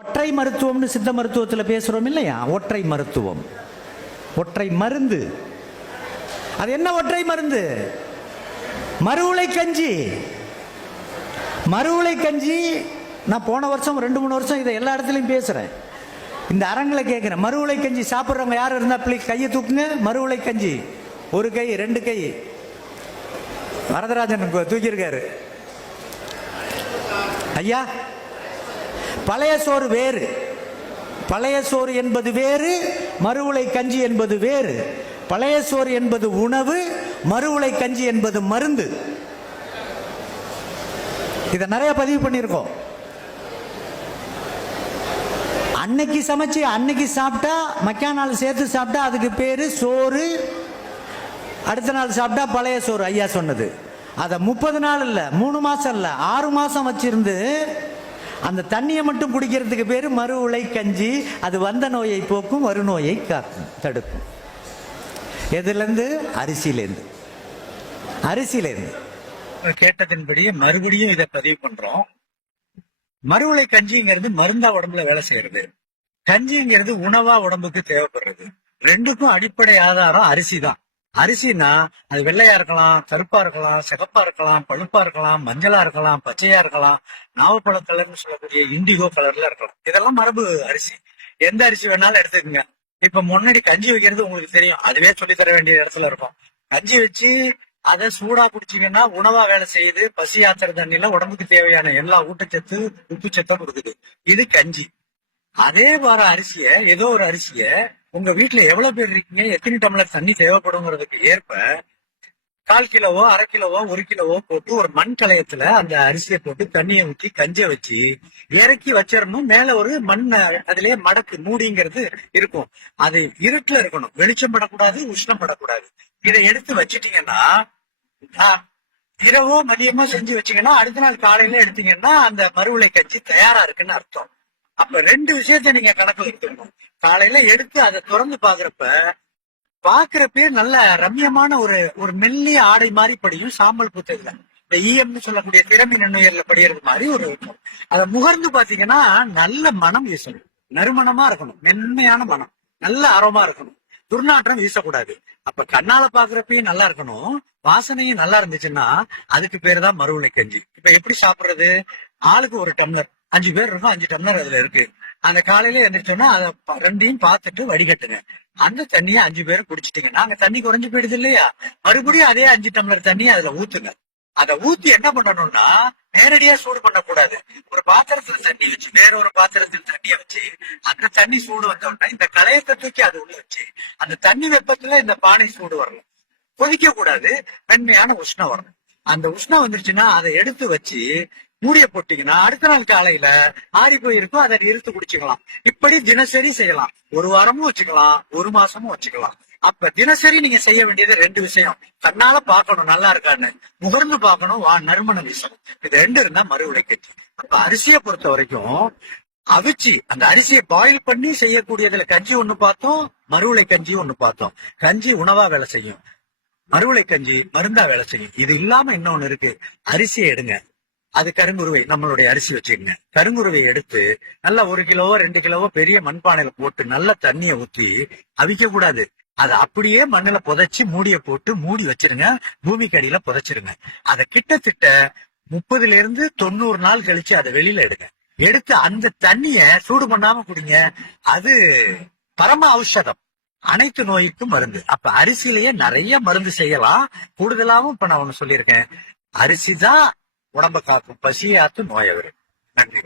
ஒற்றை மருத்துவம்னு சித்த மருத்துவத்தில் பேசுறோம் இல்லையா? ஒற்றை மருத்துவம், ஒற்றை மருந்து. அது என்ன ஒற்றை மருந்து? மறுவுளை கஞ்சி. மறுவுளை கஞ்சி நான் போன வருஷம் 2-3 வருஷம் இதை எல்லா இடத்துலையும் பேசுறேன். இந்த அரங்களை கேட்கிறேன், மறுவுளை கஞ்சி சாப்பிட்றவங்க யாரும் இருந்தா பிள்ளை கையை தூக்குங்க. மறுவுளை கஞ்சி, ஒரு கை 2 கை. வரதராஜன் தூக்கியிருக்காரு. ஐயா, பழைய சோறு வேறு, பழைய சோறு என்பது வேறு, மறுவுளை கஞ்சி என்பது வேறு. பழைய சோறு என்பது உணவு, மறுவுளை கஞ்சி என்பது மருந்து. இதை நிறைய பதிவு பண்ணியிருக்கோம். அன்னைக்கு சமைச்சு அன்னைக்கு சாப்பிட்டா, மக்கா நாள் சேர்த்து சாப்பிட்டா அதுக்கு பேரு சோறு. அடுத்த நாள் சாப்பிட்டா பழைய சோறு. ஐயா சொன்னது அதை 30 நாள் இல்ல, 3 மாசம் இல்ல, 6 மாசம் வச்சிருந்து அந்த தண்ணியை மட்டும் குடிக்கிறதுக்கு பேரு மறுவுளை கஞ்சி. அது வந்த நோயை போக்கும், வரும் நோயை காக்கும், தடுக்கும். எதுலேருந்து? அரிசியிலேருந்து. அரிசியிலேருந்து கேட்டதின்படி மறுபடியும் இதை பதிவு பண்றோம். மறுவுளை கஞ்சிங்கிறது மருந்தா உடம்புல வேலை செய்யறது, கஞ்சிங்கிறது உணவா உடம்புக்கு தேவைப்படுறது. ரெண்டுக்கும் அடிப்படை ஆதாரம் அரிசி தான். அரிசினா அது வெள்ளையா இருக்கலாம், கருப்பா இருக்கலாம், சிகப்பா இருக்கலாம், பழுப்பா இருக்கலாம், மஞ்சளா இருக்கலாம், பச்சையா இருக்கலாம், நாவப்பழ கலர்னு சொல்லக்கூடிய இண்டிகோ கலர்ல இருக்கலாம். இதெல்லாம் மரபு அரிசி. எந்த அரிசி வேணாலும் எடுத்துக்கங்க. இப்ப முன்னாடி கஞ்சி வைக்கிறது உங்களுக்கு தெரியும், அதுவே சொல்லி தர வேண்டிய இடத்துல இருக்கும். கஞ்சி வச்சு அதை சூடா குடிச்சீங்கன்னா உணவா வேலை செய்யுது. பசி ஆத்திர தண்ணியில உடம்புக்கு தேவையான எல்லா ஊட்டச்சத்து உப்புச்சத்தும் கொடுக்குது. இது கஞ்சி. அதே வார அரிசிய, ஏதோ ஒரு அரிசிய உங்க வீட்டுல எவ்வளவு பேர் இருக்கீங்க, எத்தனை டம்ளர் தண்ணி தேவைப்படுங்கிறதுக்கு ஏற்ப 1/4 கிலோவோ 1/2 கிலோவோ 1 கிலோவோ போட்டு ஒரு மண் கலயத்துல அந்த அரிசியை போட்டு தண்ணியை ஊற்றி கஞ்சியை வச்சு இறக்கி வச்சிடணும். மேல ஒரு மண், அதுலயே மடக்கு மூடிங்கிறது இருக்கும். அது இருட்டுல இருக்கணும், வெளிச்சம் படக்கூடாது, உஷ்ணம் படக்கூடாது. இதை எடுத்து வச்சிட்டீங்கன்னா, இரவோ மதியமோ செஞ்சு வச்சீங்கன்னா அடுத்த நாள் காலையில எடுத்தீங்கன்னா அந்த மறுவுளை கஞ்சி தயாரா இருக்குன்னு அர்த்தம். அப்ப 2 விஷயத்த நீங்க கணக்கு வைக்கணும். காலையில எடுத்து அதை திறந்து பாக்குறப்பே நல்ல ரம்யமான ஒரு மெல்லிய ஆடை மாதிரி படியும், சாம்பல் புத்தகத்துல இந்த ஈயம்னு சொல்லக்கூடிய திறமை நுண்ணுயர்ல படிக்கிறது மாதிரி ஒரு இருக்கும். அதை முகர்ந்து பாத்தீங்கன்னா நல்ல மனம் வீசணும், நறுமணமா இருக்கணும், மென்மையான மனம், நல்ல ஆர்வமா இருக்கணும், துர்நாற்றம் வீசக்கூடாது. அப்ப கண்ணால பாக்குறப்பயும் நல்லா இருக்கணும், வாசனையும் நல்லா இருந்துச்சுன்னா அதுக்கு பேரு தான் மறுவுளை கஞ்சி. இப்ப எப்படி சாப்பிடுறது? ஆளுக்கு ஒரு டம்ளர், 5 பேர் இருக்கும், 5 டம்ளர் அதுல இருக்கு. அந்த காலையில எந்திரிச்சோன்னா அதை 2யும் பார்த்துட்டு வடிகட்டுங்க. அந்த தண்ணியை 5 பேரும் குடிச்சிட்டீங்கன்னா அங்க தண்ணி குறைஞ்சு போயிடுது இல்லையா? மறுபடியும் அதே 5 டம்ளர் தண்ணியை அதுல ஊத்துங்க. அதை ஊத்தி என்ன பண்ணணும்னா, நேரடியா சூடு பண்ணக்கூடாது. ஒரு பாத்திரத்துல தண்ணி வச்சு வேற ஒரு பாத்திரத்துல தண்ணியை வச்சு அந்த தண்ணி சூடு வந்தோம்னா இந்த களையத்தை தூக்கி அது உள்ள வச்சு அந்த தண்ணி வெப்பத்துல இந்த பானை சூடு வரணும். கொதிக்க கூடாது, மென்மையான உஷ்ணம் வரணும். அந்த உஷ்ணம் வந்துருச்சுன்னா அதை எடுத்து வச்சு மூடிய போட்டீங்கன்னா அடுத்த நாள் காலையில ஆறி போயிருக்கும், அதை இருத்து குடிச்சுக்கலாம். இப்படி தினசரி செய்யலாம். 1 வாரமும் வச்சுக்கலாம், 1 மாசமும் வச்சுக்கலாம். அப்ப தினசரி நீங்க செய்ய வேண்டியது 2 விஷயம். கண்ணால பாக்கணும் நல்லா இருக்கான்னு, முகர்ந்து பாக்கணும், நறுமணம் வீசணும். இது 2 இருந்தா மறுவுளை கஞ்சி. அப்ப அரிசியை பொறுத்த வரைக்கும் அவிச்சு அந்த அரிசியை பாயில் பண்ணி செய்யக்கூடியதுல கஞ்சி ஒண்ணு பார்த்தோம், மறுவுளை கஞ்சி ஒண்ணு பார்த்தோம். கஞ்சி உணவா வேலை செய்யும், மறுவுளை கஞ்சி மருந்தா வேலை செய்யும். இது இல்லாம இன்னொன்னு இருக்கு. அரிசியை எடுங்க, அது கருங்குருவை, நம்மளுடைய அரிசி வச்சுக்கங்க. கருங்குருவையை எடுத்து நல்லா 1 கிலோவோ 2 கிலோவோ பெரிய மண்பானையில போட்டு நல்ல தண்ணியை ஊற்றி அவிக்க கூடாது. அதை அப்படியே மண்ணுல புதைச்சி மூடிய போட்டு மூடி வச்சிருங்க, பூமிக்கு அடியில புதைச்சிருங்க. அதை கிட்டத்தட்ட 30ல இருந்து 90 நாள் கழிச்சு அதை வெளியில எடுங்க. எடுத்து அந்த தண்ணிய சூடு பண்ணாம குடிங்க. அது பரம ஔஷதம், அனைத்து நோய்க்கும் மருந்து. அப்ப அரிசியிலேயே நிறைய மருந்து செய்யலாம். கூடுதலாவும் இப்ப நான் ஒண்ணு சொல்லியிருக்கேன், அரிசிதான் உடம்ப காக்கும், பசியாத்து நோயை வரும். நன்றி.